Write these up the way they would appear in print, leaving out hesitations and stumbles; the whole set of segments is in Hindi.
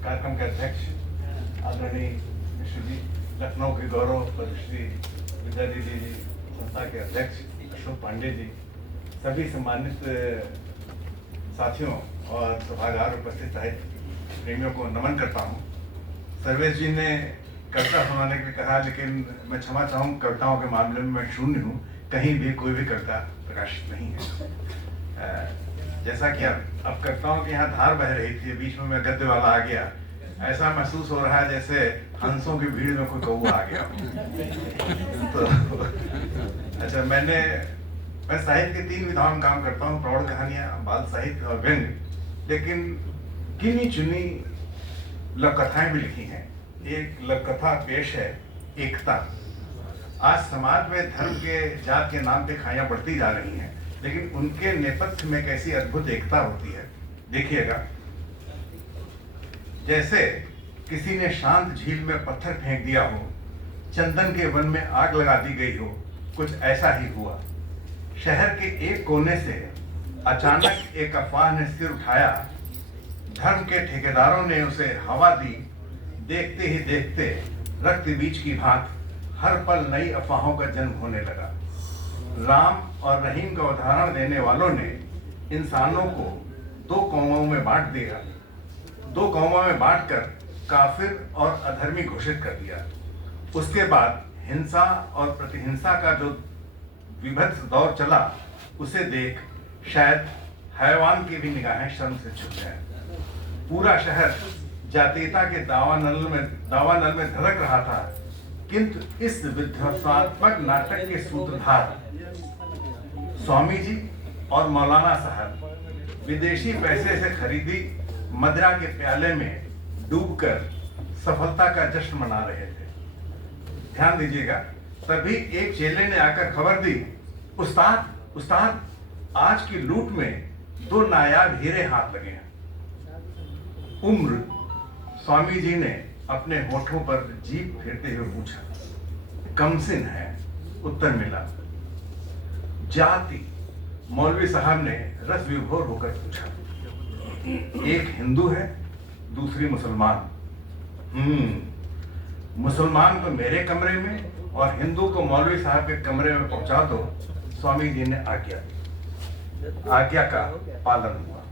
कार्यक्रम के अध्यक्ष आदरणीय मिश्र जी, लखनऊ के गौरव पद्मश्री विद्या दीदी जी, संस्था के अध्यक्ष अशोक पांडे जी, सभी सम्मानित साथियों और सभागार उपस्थित साहित्य प्रेमियों को नमन करता हूँ। सर्वेश जी ने कविता सुनाने के लिए कहा, लेकिन मैं क्षमा चाहूँ, कविताओं के मामले में मैं शून्य हूँ, कहीं भी कोई भी कविता प्रकाशित नहीं है। जैसा कि अब कविताओं के यहाँ धार बह रही थी, बीच में मैं गद्य वाला आ गया, ऐसा महसूस हो रहा है जैसे हंसों की भीड़ में कोई कौवा आ गया। तो अच्छा, मैं साहित्य के 3 विधाओं में काम करता हूँ, प्रौढ़ कहानियाँ, बाल साहित्य और व्यंग्य, लेकिन गिनी चुनी लघु कथाएं भी लिखी हैं। एक लघु कथा पेश है, एकता। आज समाज में धर्म के, जात के नाम पे खाइयां बढ़ती जा रही हैं, लेकिन उनके नेपथ्य में कैसी अद्भुत एकता होती है, देखिएगा। जैसे किसी ने शांत झील में पत्थर फेंक दिया हो, चंदन के वन में आग लगा दी गई हो, कुछ ऐसा ही हुआ। शहर के एक कोने से अचानक एक अफवाह ने सिर उठाया। धर्म के ठेकेदारों ने उसे हवा दी। देखते ही देखते रक्त बीज की भांति हर पल नई अफवाहों का जन्म होने लगा। राम और रहीम का उदाहरण देने वालों ने इंसानों को 2 कौमों में बांट दिया, 2 कौमों में बांटकर काफिर और अधर्मी घोषित कर दिया। उसके बाद हिंसा और प्रतिहिंसा का जो विभत्स दौर चला, उसे देख शायद हैवान की भी निगाहें शर्म से झुक जाए। पूरा शहर जातीयता के दावानल में धड़क रहा था, किंतु इस विध्वंसात्मक नाटक के सूत्रधार स्वामी जी और मौलाना साहब विदेशी पैसे से खरीदी मदिरा के प्याले में डूबकर सफलता का जश्न मना रहे थे। ध्यान दीजिएगा, तभी एक चेले ने आकर खबर दी, उस्ताद उस्ताद, आज की लूट में 2 नायाब हीरे हाथ लगे हैं। उम्र, स्वामी जी ने अपने होठों पर जीभ फेरते हुए पूछा। कमसिन है, उत्तर मिला। जाति, मौलवी साहब ने रस विभोर होकर पूछा। एक हिंदू है, दूसरी मुसलमान। मुसलमान को मेरे कमरे में और हिंदू को मौलवी साहब के कमरे में पहुंचा दो। स्वामी जी ने आज्ञा दी। आज्ञा का पालन हुआ।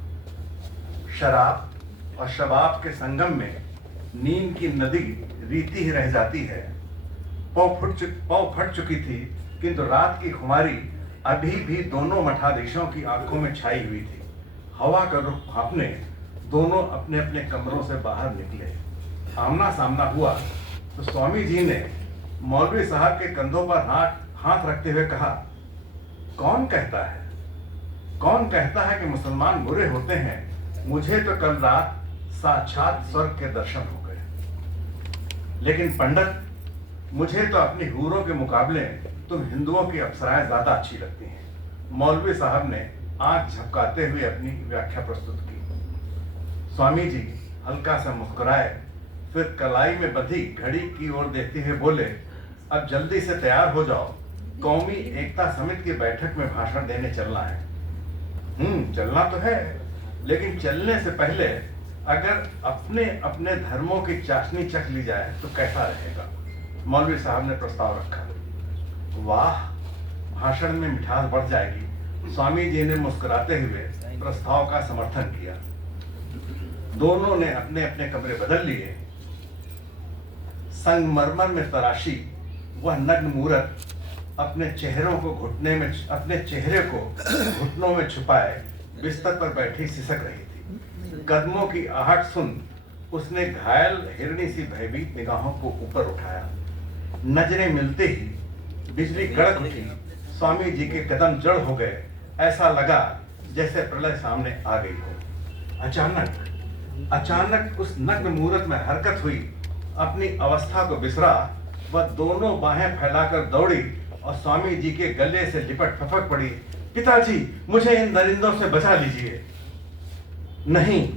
शराब और शबाब के संगम में नींद की नदी रीति ही रह जाती है। पौ फट चुकी थी, किंतु रात की खुमारी अभी भी दोनों मठाधीशों की आंखों में छाई हुई थी। हवा का रुख भांपने दोनों अपने अपने कमरों से बाहर निकले। आमना सामना हुआ तो स्वामी जी ने मौलवी साहब के कंधों पर हाथ रखते हुए कहा, कौन कहता है कि मुसलमान बुरे होते हैं? मुझे तो कल रात साक्षात स्वर्ग के दर्शन हो गए। लेकिन पंडित, मुझे तो अपनी हूरों के मुकाबले तुम हिंदुओं की अप्सराएं ज्यादा अच्छी लगती हैं। मौलवी साहब ने आंख झपकाते हुए अपनी व्याख्या प्रस्तुत की। स्वामी जी हल्का सा मुस्कुराए, फिर कलाई में बंधी घड़ी की ओर देखते हुए बोले, अब जल्दी से तैयार हो जाओ, कौमी एकता समिति की बैठक में भाषण देने चलना है। चलना तो है, लेकिन चलने से पहले अगर अपने अपने धर्मों की चाशनी चख ली जाए तो कैसा रहेगा? मौलवी साहब ने प्रस्ताव रखा। वाह, भाषण में मिठास बढ़ जाएगी। स्वामी जी ने मुस्कुराते हुए प्रस्ताव का समर्थन किया। दोनों ने अपने अपने कमरे बदल लिए। संगमरमर में तराशी वह नग्न मूरत अपने चेहरे को घुटनों में छुपाए बिस्तर पर बैठी सिसक रही थी। कदमों की आहट सुन उसने घायल हिरणी सी भयभीत निगाहों को ऊपर उठाया। नजरें मिलते ही बिजली कड़क उठी। स्वामी जी के कदम जड़ हो गए। ऐसा लगा जैसे प्रलय सामने आ गई हो। अचानक उस नग्न मूरत में हरकत हुई। अपनी अवस्था को बिसरा वह दोनों बाहें फैलाकर दौड़ी और स्वामी जी के गले से लिपट फपक पड़ी। पिताजी, मुझे इन दरिंदों से बचा लीजिए। नहीं,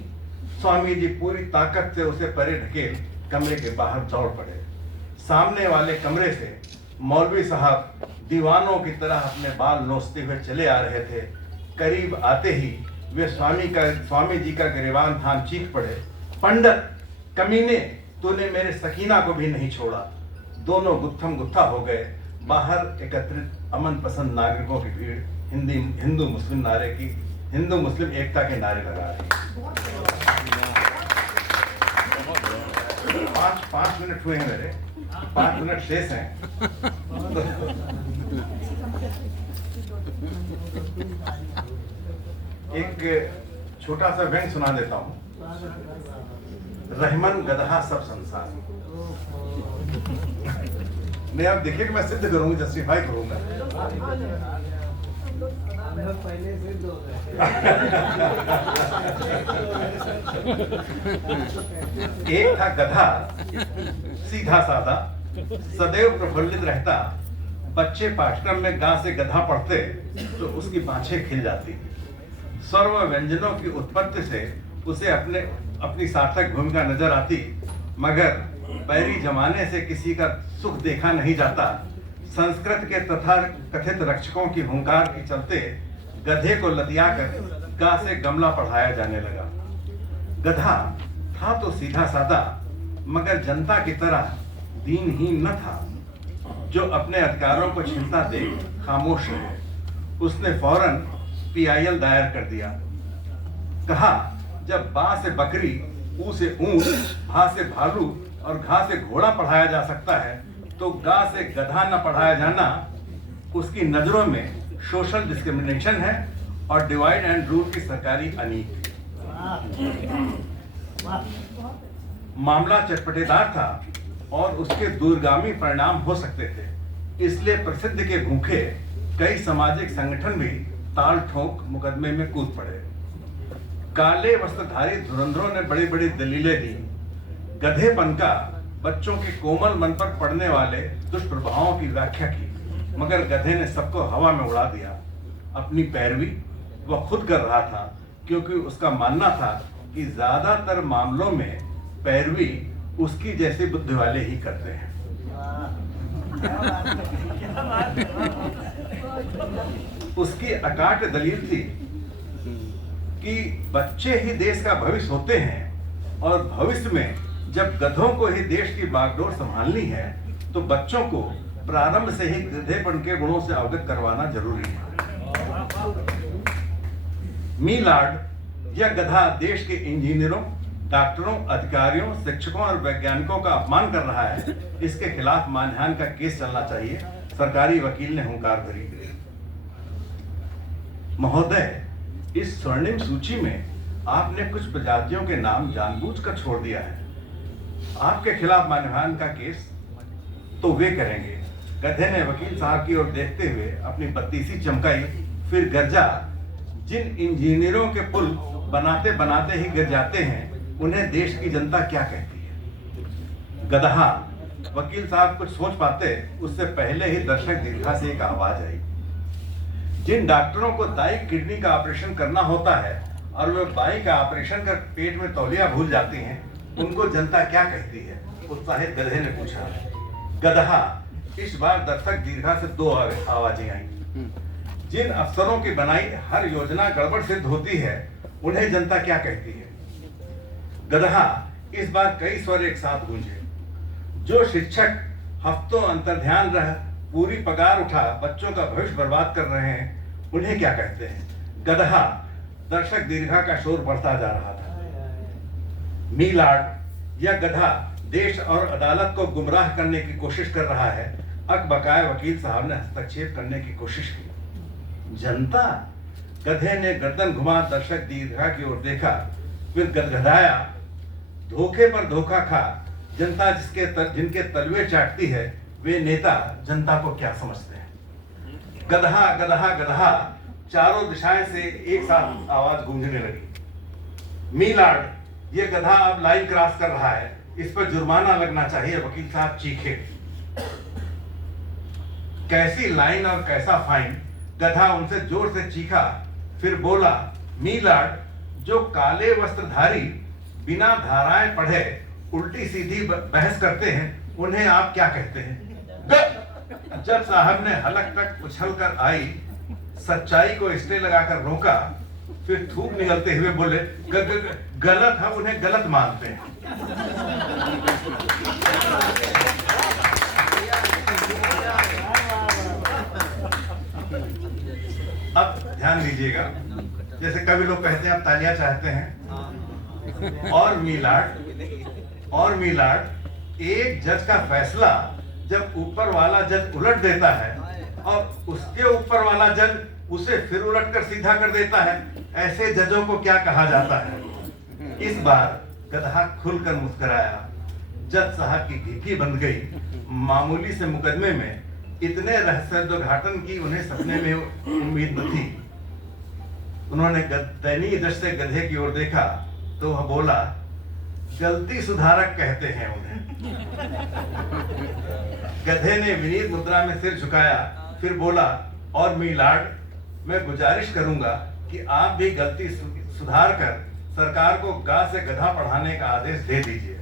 स्वामी जी पूरी ताकत से उसे परे ढकेल कमरे के बाहर दौड़ पड़े। सामने वाले कमरे से मौलवी साहब दीवानों की तरह अपने बाल नोचते हुए चले आ रहे थे। करीब आते ही वे स्वामी जी का गिरेबान थाम चीख पड़े, पंडित, कमीने, तूने मेरे सकीना को भी नहीं छोड़ा। दोनों गुत्थम गुत्था हो गए। बाहर एकत्रित अमन पसंद नागरिकों की भीड़ हिंदू मुस्लिम एकता के नारे लगा रही है। 5 मिनट हुए हैं मेरे, 5 मिनट शेष हैं। एक छोटा सा व्यंग सुना देता हूं। रहमन गदहा सब संसार। नहीं, आप देखिए कि मैं सिद्ध करूंगा, जस्टिफाई करूंगा। पहले सिद्ध हो गए। एक था गधा, सीधा साधा, सदैव प्रफुल्लित रहता। बच्चे पाठक्रम में गा से गधा पढ़ते तो उसकी बाँछें खिल जाती। सर्व व्यंजनों की उत्पत्ति से उसे अपनी सार्थक भूमिका नजर आती, मगर पैरी जमाने से किसी का सुख देखा नहीं जाता। संस्कृत के तथा कथित रक्षकों की हुंकार के चलते गधे को लतियाकर गा से गमला पढ़ाया जाने लगा। गधा था तो सीधा साधा, मगर जनता की तरह दीनहीन न था, जो अपने अधिकारों को छीनता देख खामोश रहे। उसने फौरन PIL दायर कर दिया। कहा, जब बा से बकरी, ऊ से ऊंट, भा से भालू और घा से घोड़ा पढ़ाया जा सकता है, तो गा से गधा न पढ़ाया जाना उसकी नजरों में सोशल डिस्क्रिमिनेशन है और डिवाइड एंड रूल की सरकारी अनीति। मामला चटपटेदार था और उसके दूरगामी परिणाम हो सकते थे, इसलिए प्रसिद्ध के भूखे कई सामाजिक संगठन भी ताल ठोक मुकदमे में कूद पड़े। काले वस्त्रधारी धुरंधरों ने बड़ी बड़ी दलीलें दी। गधेपन का बच्चों के कोमल मन पर पड़ने वाले दुष्प्रभावों की व्याख्या की, मगर गधे ने सबको हवा में उड़ा दिया। अपनी पैरवी वह खुद कर रहा था, क्योंकि उसका मानना था कि ज्यादातर मामलों में पैरवी उसकी जैसी बुद्धि वाले ही करते हैं। उसकी अकाट दलील थी कि बच्चे ही देश का भविष्य होते हैं और भविष्य में जब गधों को ही देश की बागडोर संभालनी है, तो बच्चों को प्रारंभ से ही गधेपन के गुणों से अवगत करवाना जरूरी है। मीलार्ड यह गधा देश के इंजीनियरों, डॉक्टरों, अधिकारियों, शिक्षकों और वैज्ञानिकों का अपमान कर रहा है। इसके खिलाफ मानहानि का केस चलना चाहिए। सरकारी वकील ने हुंकार भरी। महोदय, इस स्वर्णिम सूची में आपने कुछ प्रजातियों के नाम जानबूझकर छोड़ दिया है। आपके खिलाफ मानहानि का केस तो वे करेंगे। गधे ने वकील साहब की ओर देखते हुए अपनी बत्तीसी चमकाई, फिर गरजा, जिन इंजीनियरों के पुल बनाते बनाते ही गिर जाते हैं, उन्हें देश की जनता क्या कहती है? गदहा। वकील साहब कुछ सोच पाते उससे पहले ही दर्शक दीर्घा से एक आवाज आई। जिन डॉक्टरों को दाई किडनी का ऑपरेशन करना होता है और वे बाई का ऑपरेशन कर पेट में तौलिया भूल जाती हैं, उनको जनता क्या कहती है? उत्साहित गधे ने पूछा। गदहा। इस बार दर्शक दीर्घा से 2 आवाजें आई। जिन अफसरों की बनाई हर योजना गड़बड़ सिद्ध होती है, उन्हें जनता क्या कहती है? गदहा। इस बार कई स्वर एक साथ गूंजे। जो शिक्षक हफ्तों अंतर्ध्यान रह पूरी पगार उठा बच्चों का भविष्य बर्बाद कर रहे हैं, उन्हें क्या कहते हैं? गदहा। दर्शक दीर्घा का शोर बढ़ता जा रहा था। मीलार्ड, यह गधा देश और अदालत को गुमराह करने की कोशिश कर रहा है। अकबकाए वकील साहब ने हस्तक्षेप करने की कोशिश की। जनता। गधे ने गर्दन घुमा दर्शक दीर्घा की ओर देखा, फिर गदगदाया। धोखे पर धोखा खा जनता जिनके तलवे चाटती है, वे नेता जनता को क्या समझते हैं? गदहा गदहा गदहा। चारों दिशाएं से एक साथ आवाज गूंजने लगी। मीलार्ड, ये गधा अब लाइन क्रॉस कर रहा है, इस पर जुर्माना लगना चाहिए। वकील साहब चीखे। कैसी लाइन और कैसा फाइन? गधा उनसे जोर से चीखा, फिर बोला, मीलार्ड, जो काले वस्त्रधारी बिना धाराएं पढ़े उल्टी सीधी बहस करते हैं, उन्हें आप क्या कहते हैं? जज साहब ने हलक तक उछलकर आई, सच्चाई को स्टे लगाकर रोका, फिर थूक निकलते हुए बोले, गलत है, उन्हें गलत मानते हैं। लीजिएगा। जैसे कभी लोग कहते हैं आप तालियां चाहते हैं। और मीलाड एक जज का फैसला जब ऊपर वाला जज उलट देता है और उसके ऊपर वाला जज उसे फिर उलट कर सीधा कर देता है, ऐसे जजों को क्या कहा जाता है। इस बार गधा खुलकर मुस्कुराया। जज साहब की घिघी बंध गई। मामूली से मुकदमे में इतने रहस्योद्घाटन की उन्हें सपने में उम्मीद न थी। उन्होंने दयनीय दृष्टि से गधे की ओर देखा तो वह बोला, गलती सुधारक कहते हैं उन्हें। गधे ने विनीत मुद्रा में सिर झुकाया, फिर बोला, और मीलाड, मैं गुजारिश करूंगा कि आप भी गलती सुधार कर सरकार को गा से गधा पढ़ाने का आदेश दे दीजिए।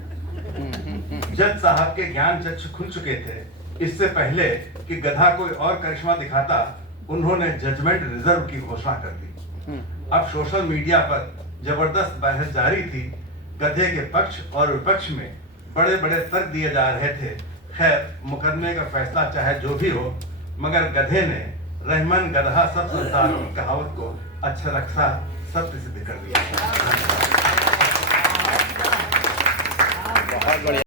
जज साहब के ज्ञान चक्षु खुल चुके थे। इससे पहले कि गधा कोई और करिश्मा दिखाता, उन्होंने जजमेंट रिजर्व की घोषणा कर दी। अब सोशल मीडिया पर जबरदस्त बहस जारी थी। गधे के पक्ष और विपक्ष में बड़े बड़े तर्क दिए जा रहे थे। खैर, मुकदमे का फैसला चाहे जो भी हो, मगर गधे ने रहमान गधा सब संसार की कहावत को अक्षरशः सत्य सिद्ध कर दिया। बहुत बढ़िया।